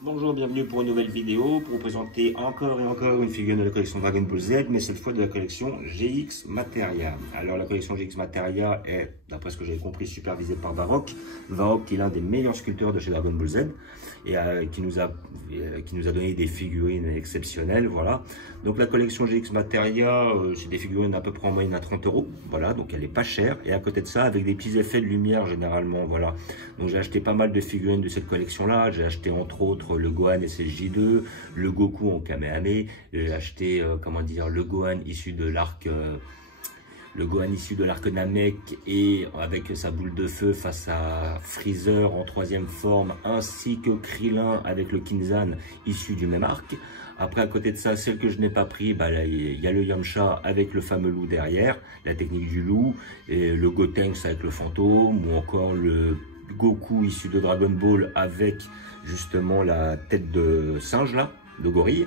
Bonjour, bienvenue pour une nouvelle vidéo pour vous présenter encore et encore une figurine de la collection Dragon Ball Z, mais cette fois de la collection GX Materia. Alors la collection GX Materia est, d'après ce que j'ai compris, supervisée par Varrock. Varrock qui est l'un des meilleurs sculpteurs de chez Dragon Ball Z et qui nous a donné des figurines exceptionnelles, voilà. Donc la collection GX Materia, c'est des figurines à peu près en moyenne à 30 €, voilà, donc elle est pas chère. Et à côté de ça, avec des petits effets de lumière généralement, voilà. Donc j'ai acheté pas mal de figurines de cette collection-là. J'ai acheté entre autres le Gohan SSJ2, le Goku en Kamehameha. J'ai acheté, comment dire, le Gohan issu de l'arc Namek et avec sa boule de feu face à Freezer en troisième forme, ainsi que Krillin avec le Kinzan issu du même arc. Après, à côté de ça, celle que je n'ai pas pris, bah, il y a le Yamcha avec le fameux loup derrière, la technique du loup, et le Gotenks avec le fantôme, ou encore le Goku issu de Dragon Ball avec justement la tête de singe là, de gorille.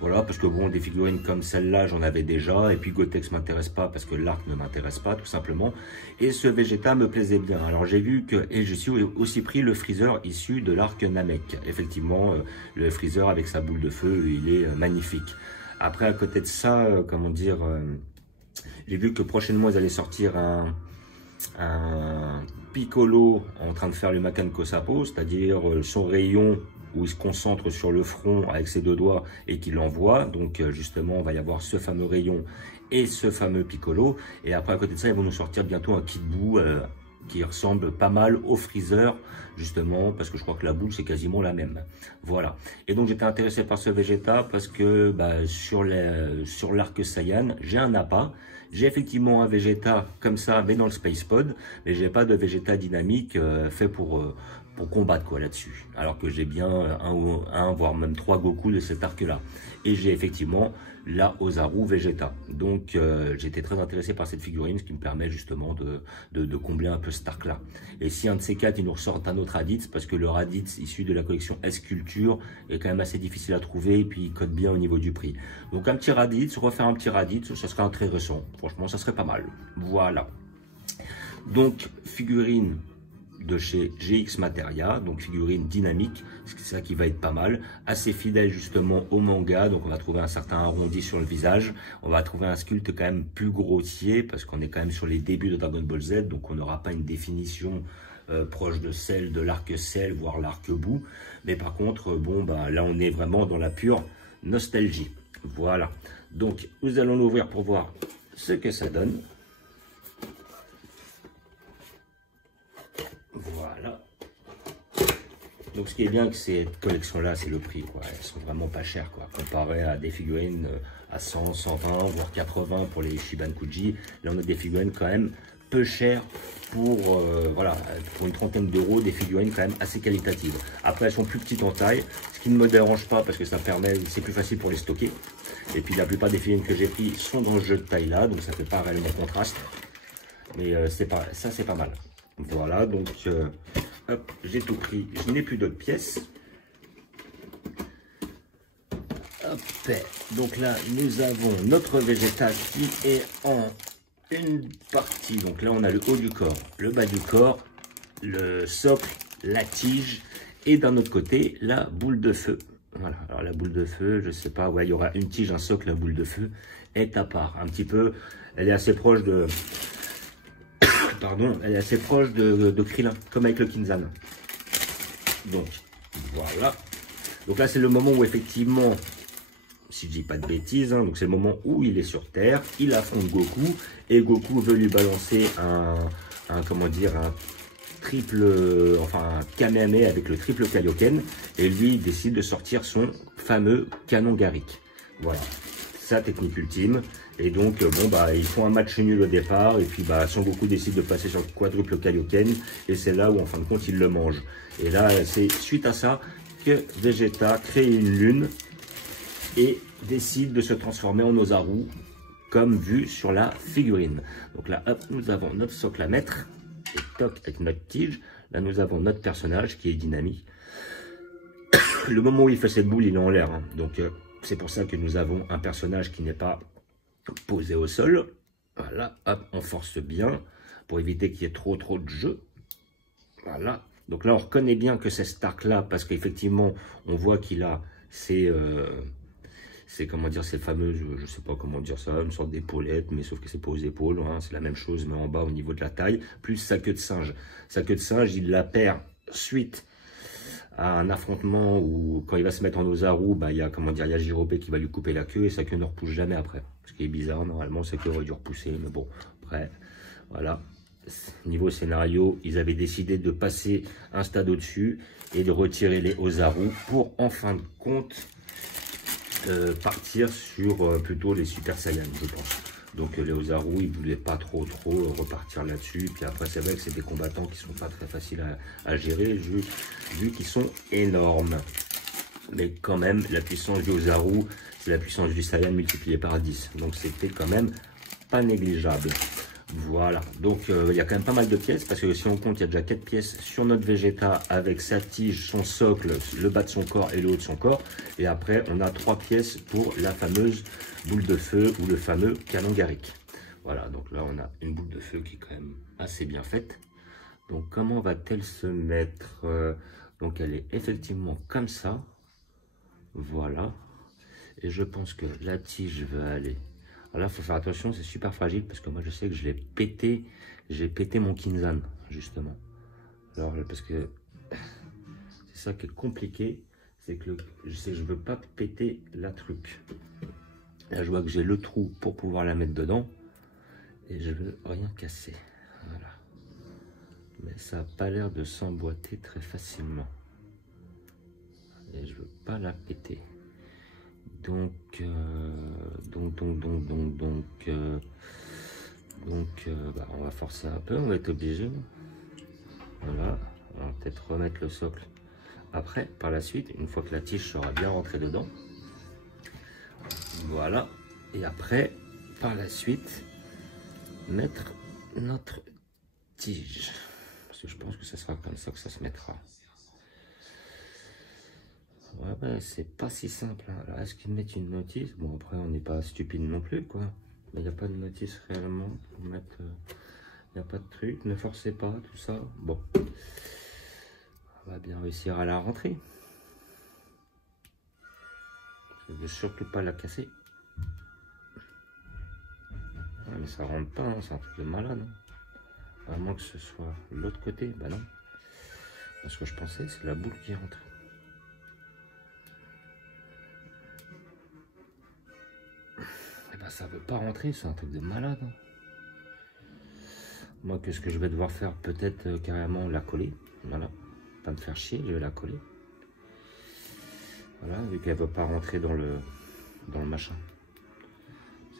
Voilà, parce que bon, des figurines comme celle-là, j'en avais déjà. Et puis Gotenks m'intéresse pas parce que l'arc ne m'intéresse pas, tout simplement. Et ce Vegeta me plaisait bien. Alors j'ai vu que, et je suis aussi pris le Freezer issu de l'arc Namek. Effectivement, le Freezer avec sa boule de feu, il est magnifique. Après, à côté de ça, comment dire, j'ai vu que prochainement, ils allaient sortir un Piccolo en train de faire le Makan Kosapo, c'est-à-dire son rayon où il se concentre sur le front avec ses deux doigts et qu'il l'envoie. Donc justement, on va y avoir ce fameux rayon et ce fameux Piccolo. Et après, à côté de ça, ils vont nous sortir bientôt un Kid Buu qui ressemble pas mal au Freezer, justement, parce que je crois que la boule, c'est quasiment la même. Voilà. Et donc, j'étais intéressé par ce Vegeta parce que bah, sur l'arc Saiyan, j'ai un Nappa. J'ai effectivement un Vegeta comme ça, mais dans le Space Pod, mais j'ai pas de Vegeta dynamique fait pour combattre quoi là-dessus. Alors que j'ai bien un, voire même 3 Goku de cet arc-là. Et j'ai effectivement la Ozaru Vegeta. Donc j'étais très intéressé par cette figurine, ce qui me permet justement de combler un peu cet arc-là. Et si un de ces quatre, ils nous ressortent un autre Raditz, parce que le Raditz issu de la collection S-Culture est quand même assez difficile à trouver, et puis il code bien au niveau du prix. Donc un petit Raditz, refaire un petit Raditz, ça serait intéressant. Franchement, ça serait pas mal. Voilà. Donc, figurine de chez GX Materia, donc figurine dynamique, c'est ça qui va être pas mal, assez fidèle justement au manga, donc on va trouver un certain arrondi sur le visage, on va trouver un sculpte quand même plus grossier, parce qu'on est quand même sur les débuts de Dragon Ball Z, donc on n'aura pas une définition proche de celle de l'arc Cell, voire l'arc Buu, mais par contre, bon, bah, là on est vraiment dans la pure nostalgie, voilà. Donc nous allons l'ouvrir pour voir ce que ça donne. Voilà. Donc ce qui est bien que cette collection-là, c'est le prix, quoi. Elles sont vraiment pas chères, quoi. Comparé à des figurines à 100, 120, voire 80 pour les Shibankuji. Là, on a des figurines quand même peu chères pour, voilà, pour une trentaine d'euros, des figurines quand même assez qualitatives. Après, elles sont plus petites en taille, ce qui ne me dérange pas parce que ça permet, c'est plus facile pour les stocker. Et puis la plupart des figurines que j'ai pris sont dans ce jeu de taille-là, donc ça fait pas réellement contraste. Mais c'est pas, ça, c'est pas mal. Voilà, donc hop, j'ai tout pris, je n'ai plus d'autres pièces. Hop, donc là, nous avons notre Vegeta qui est en une partie. Donc là, on a le haut du corps, le bas du corps, le socle, la tige, et d'un autre côté, la boule de feu. Voilà, alors la boule de feu, je sais pas, ouais, il y aura une tige, un socle, la boule de feu est à part. Un petit peu, elle est assez proche de... Pardon, elle est assez proche de Krillin, comme avec le Kinzan. Donc, voilà. Donc là, c'est le moment où, effectivement, si je dis pas de bêtises, hein, donc c'est le moment où il est sur Terre, il affronte Goku, et Goku veut lui balancer comment dire, un triple, enfin, un Kamehameha avec le triple Kaioken, et lui, il décide de sortir son fameux canon Garrick. Voilà, sa technique ultime. Et donc, bon, bah, ils font un match nul au départ. Et puis, bah, Son Goku décide de passer sur le quadruple Kaioken. Et c'est là où, en fin de compte, il le mange. Et là, c'est suite à ça que Vegeta crée une lune et décide de se transformer en Ozaru, comme vu sur la figurine. Donc là, hop, nous avons notre socle à mettre. Et toc, avec notre tige. Là, nous avons notre personnage qui est dynamique. Le moment où il fait cette boule, il est en l'air. Hein. Donc, c'est pour ça que nous avons un personnage qui n'est pas posé au sol. Voilà, hop, on force bien pour éviter qu'il y ait trop de jeu. Voilà, Donc là, on reconnaît bien que c'est cet arc-là, parce qu'effectivement, on voit qu'il a ces, comment dire, ces fameuses, je sais pas comment dire ça, une sorte d'épaulette, mais sauf que c'est pas aux épaules, hein, c'est la même chose, mais en bas au niveau de la taille, plus sa queue de singe. Sa queue de singe, il la perd suite à un affrontement où, quand il va se mettre en Ozaru, bah, il y a, comment dire, il y a Jirobe qui va lui couper la queue, et sa queue ne repousse jamais après. Ce qui est bizarre, normalement, sa queue aurait dû repousser, mais bon, après, voilà. Niveau scénario, ils avaient décidé de passer un stade au-dessus et de retirer les Ozaru pour, en fin de compte, partir sur plutôt les Super Saiyan, je pense. Donc les Ozaru, ils ne voulaient pas trop repartir là-dessus. Puis après, c'est vrai que c'est des combattants qui sont pas très faciles à gérer, vu qu'ils sont énormes. Mais quand même, la puissance du Ozaru, c'est la puissance du Saiyan multipliée par 10. Donc c'était quand même pas négligeable. Voilà, donc il y a quand même pas mal de pièces, parce que si on compte, il y a déjà 4 pièces sur notre Vegeta avec sa tige, son socle, le bas de son corps et le haut de son corps. Et après, on a 3 pièces pour la fameuse boule de feu ou le fameux canon Garrick. Voilà, donc là, on a une boule de feu qui est quand même assez bien faite. Donc, comment va-t-elle se mettre? Donc, elle est effectivement comme ça. Voilà. Et je pense que la tige va aller... Alors là, il faut faire attention, c'est super fragile parce que moi, je sais que je l'ai pété. J'ai pété mon Kinzan, justement. Alors, parce que c'est ça qui est compliqué, c'est que je ne veux pas péter la truc. Là, je vois que j'ai le trou pour pouvoir la mettre dedans et je veux rien casser. Voilà. Mais ça n'a pas l'air de s'emboîter très facilement. Et je veux pas la péter. Donc, bah, on va forcer un peu, on va être obligé. Voilà, on va peut-être remettre le socle après, par la suite, une fois que la tige sera bien rentrée dedans. Voilà, et après, par la suite, mettre notre tige. Parce que je pense que ce sera comme ça que ça se mettra. Ouais, c'est pas si simple. Hein. Alors, est-ce qu'ils mettent une notice? Bon, après, on n'est pas stupide non plus, quoi. Mais il n'y a pas de notice réellement pour mettre. Il n'y a pas de truc. Ne forcez pas, tout ça. Bon. On va bien réussir à la rentrer. Je ne veux surtout pas la casser. Ouais, mais ça rentre pas, hein. C'est un truc de malade. Hein. À moins que ce soit l'autre côté. Bah non. Parce que je pensais, c'est la boule qui rentre. Ça veut pas rentrer, c'est un truc de malade. Moi, qu'est-ce que je vais devoir faire? Peut-être carrément la coller. Voilà, pas me faire chier, je vais la coller. Voilà, vu qu'elle veut pas rentrer dans le machin.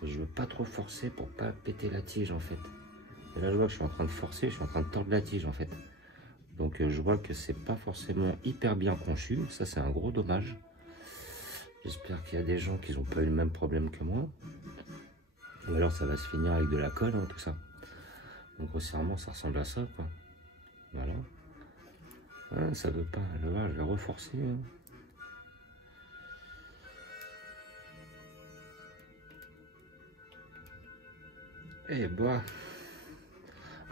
Je veux pas trop forcer pour pas péter la tige en fait. Et là, je vois que je suis en train de forcer, je suis en train de tordre la tige en fait. Donc, je vois que c'est pas forcément hyper bien conçu. Ça, c'est un gros dommage. J'espère qu'il y a des gens qui n'ont pas eu le même problème que moi. Ou alors ça va se finir avec de la colle, hein, tout ça. Donc grossièrement, ça ressemble à ça, quoi. Voilà. Ah, ça veut pas. Je vais reforcer. Hein. Et bah.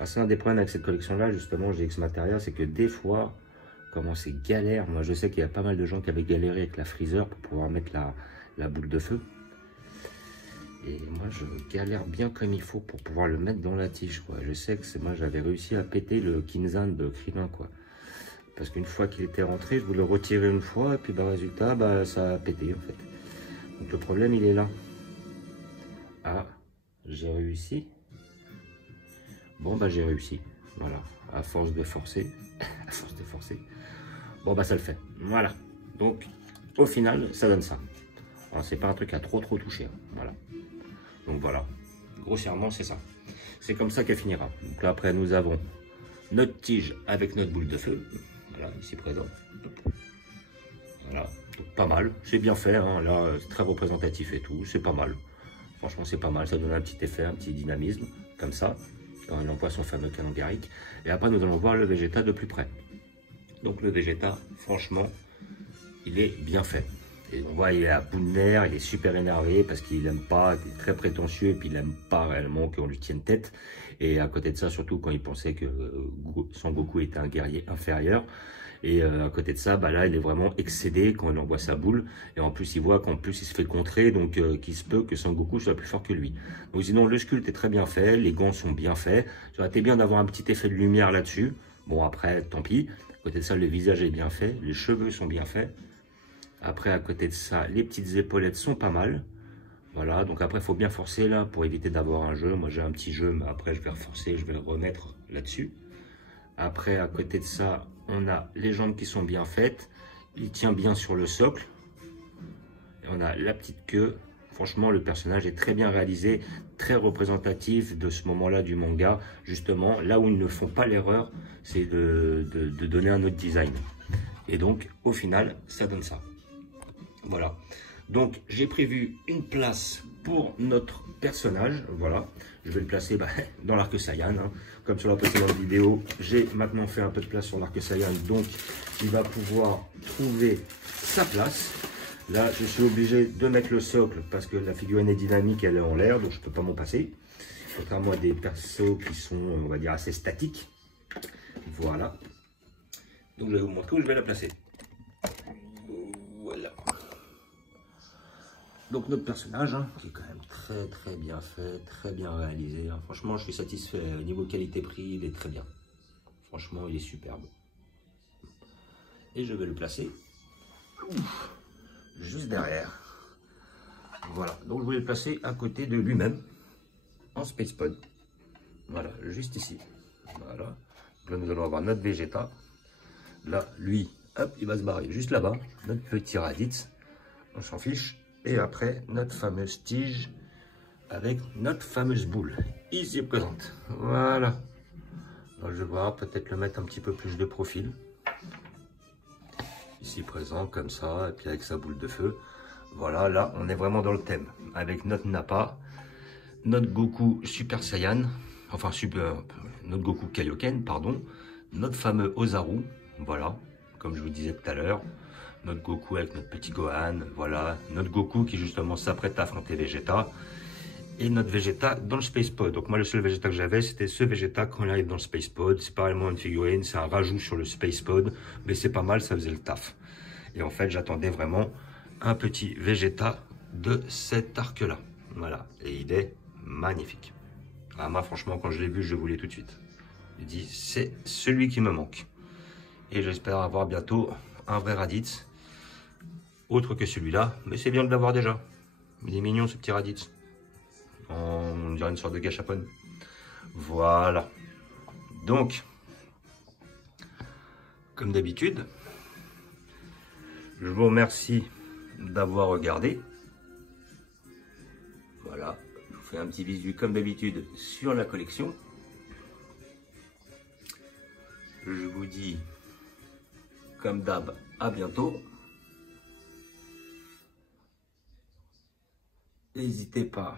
C'est un des problèmes avec cette collection-là, justement, GX Materia, c'est que des fois, comment c'est galère. Moi, je sais qu'il y a pas mal de gens qui avaient galéré avec la freezer pour pouvoir mettre la boule de feu. Et moi, je galère bien comme il faut pour pouvoir le mettre dans la tige, quoi. Je sais que moi, j'avais réussi à péter le Kinzan de Krillin, quoi. Parce qu'une fois qu'il était rentré, je voulais le retirer une fois, et puis, bah, résultat, bah, ça a pété, en fait. Donc, le problème, il est là. Ah, j'ai réussi. Bon, bah, j'ai réussi. Voilà. À force de forcer. À force de forcer. Bon, bah, ça le fait. Voilà. Donc, au final, ça donne ça. Alors, c'est pas un truc à trop toucher. Hein. Voilà. Donc voilà, grossièrement c'est ça. C'est comme ça qu'elle finira. Donc là après nous avons notre tige avec notre boule de feu. Voilà, ici présent. Voilà, donc pas mal. C'est bien fait, hein. Là c'est très représentatif et tout. C'est pas mal. Franchement c'est pas mal. Ça donne un petit effet, un petit dynamisme. Comme ça, quand il emploie son fameux canon Garrick. Et après nous allons voir le Vegeta de plus près. Donc le Vegeta, franchement, il est bien fait. Et on voit, il est à bout de nerfs, il est super énervé parce qu'il n'aime pas, il est très prétentieux et puis il n'aime pas réellement qu'on lui tienne tête. Et à côté de ça, surtout quand il pensait que Son Goku était un guerrier inférieur. Et à côté de ça, bah là, il est vraiment excédé quand il envoie sa boule. Et en plus, il voit qu'en plus, il se fait contrer, donc qu'il se peut que Son Goku soit plus fort que lui. Donc sinon, le sculpte est très bien fait, les gants sont bien faits. Ça aurait été bien d'avoir un petit effet de lumière là-dessus. Bon, après, tant pis. À côté de ça, le visage est bien fait, les cheveux sont bien faits. Après, à côté de ça, les petites épaulettes sont pas mal. Voilà, donc après, il faut bien forcer là pour éviter d'avoir un jeu. Moi, j'ai un petit jeu, mais après, je vais reforcer, je vais le remettre là-dessus. Après, à côté de ça, on a les jambes qui sont bien faites. Il tient bien sur le socle. Et on a la petite queue. Franchement, le personnage est très bien réalisé, très représentatif de ce moment-là du manga. Justement, là où ils ne font pas l'erreur, c'est de donner un autre design. Et donc, au final, ça donne ça. Voilà. Donc, j'ai prévu une place pour notre personnage. Voilà. Je vais le placer dans l'arc Saiyan. Hein. Comme sur la précédente vidéo, j'ai maintenant fait un peu de place sur l'arc Saiyan. Donc, il va pouvoir trouver sa place. Là, je suis obligé de mettre le socle parce que la figurine est dynamique, elle est en l'air. Donc, je ne peux pas m'en passer. Contrairement à des persos qui sont, on va dire, assez statiques. Voilà. Donc, je vais vous montrer où je vais la placer. Voilà. Donc notre personnage, hein, qui est quand même très bien fait, très bien réalisé. Hein. Franchement, je suis satisfait. Au niveau qualité-prix, il est très bien. Franchement, il est superbe. Et je vais le placer juste derrière. Voilà. Donc je voulais le placer à côté de lui-même, en Space Pod. Voilà, juste ici. Voilà. Là, nous allons avoir notre Vegeta. Là, lui, hop, il va se barrer juste là-bas. Notre petit Raditz. On s'en fiche. Et après, notre fameuse tige avec notre fameuse boule ici présente. Voilà. Donc, je vais voir, peut-être le mettre un petit peu plus de profil. Ici présent, comme ça, et puis avec sa boule de feu. Voilà, là, on est vraiment dans le thème. Avec notre Nappa, notre Goku Super Saiyan, enfin, notre Goku Kaioken, pardon, notre fameux Ozaru, voilà, comme je vous disais tout à l'heure. Notre Goku avec notre petit Gohan, voilà. Notre Goku qui justement s'apprête à affronter Vegeta. Et notre Vegeta dans le Space Pod. Donc moi le seul Vegeta que j'avais c'était ce Vegeta quand il arrive dans le Space Pod. C'est pas réellement une figurine, c'est un rajout sur le Space Pod. Mais c'est pas mal, ça faisait le taf. Et en fait j'attendais vraiment un petit Vegeta de cet arc là. Voilà. Et il est magnifique. Ah, moi franchement quand je l'ai vu je voulais tout de suite. Je dis c'est celui qui me manque. Et j'espère avoir bientôt un vrai Raditz. Autre que celui-là, mais c'est bien de l'avoir déjà. Il est mignon ce petit Raditz. On dirait une sorte de gâchapon. Voilà. Donc, comme d'habitude, je vous remercie d'avoir regardé. Voilà. Je vous fais un petit visu comme d'habitude sur la collection. Je vous dis, comme d'hab, à bientôt. N'hésitez pas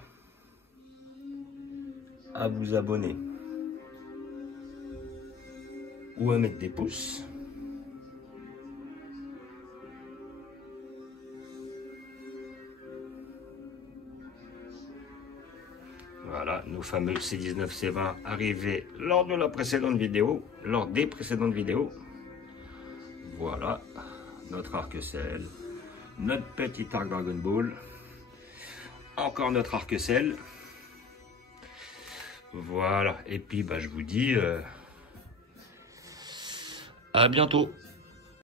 à vous abonner ou à mettre des pouces. Voilà, nos fameux C19, C20 arrivés lors de la précédente vidéo, lors des précédentes vidéos. Voilà, notre arc-ciel, notre petit arc Dragon Ball. Encore notre arc-ciel. Voilà. Et puis, je vous dis à bientôt.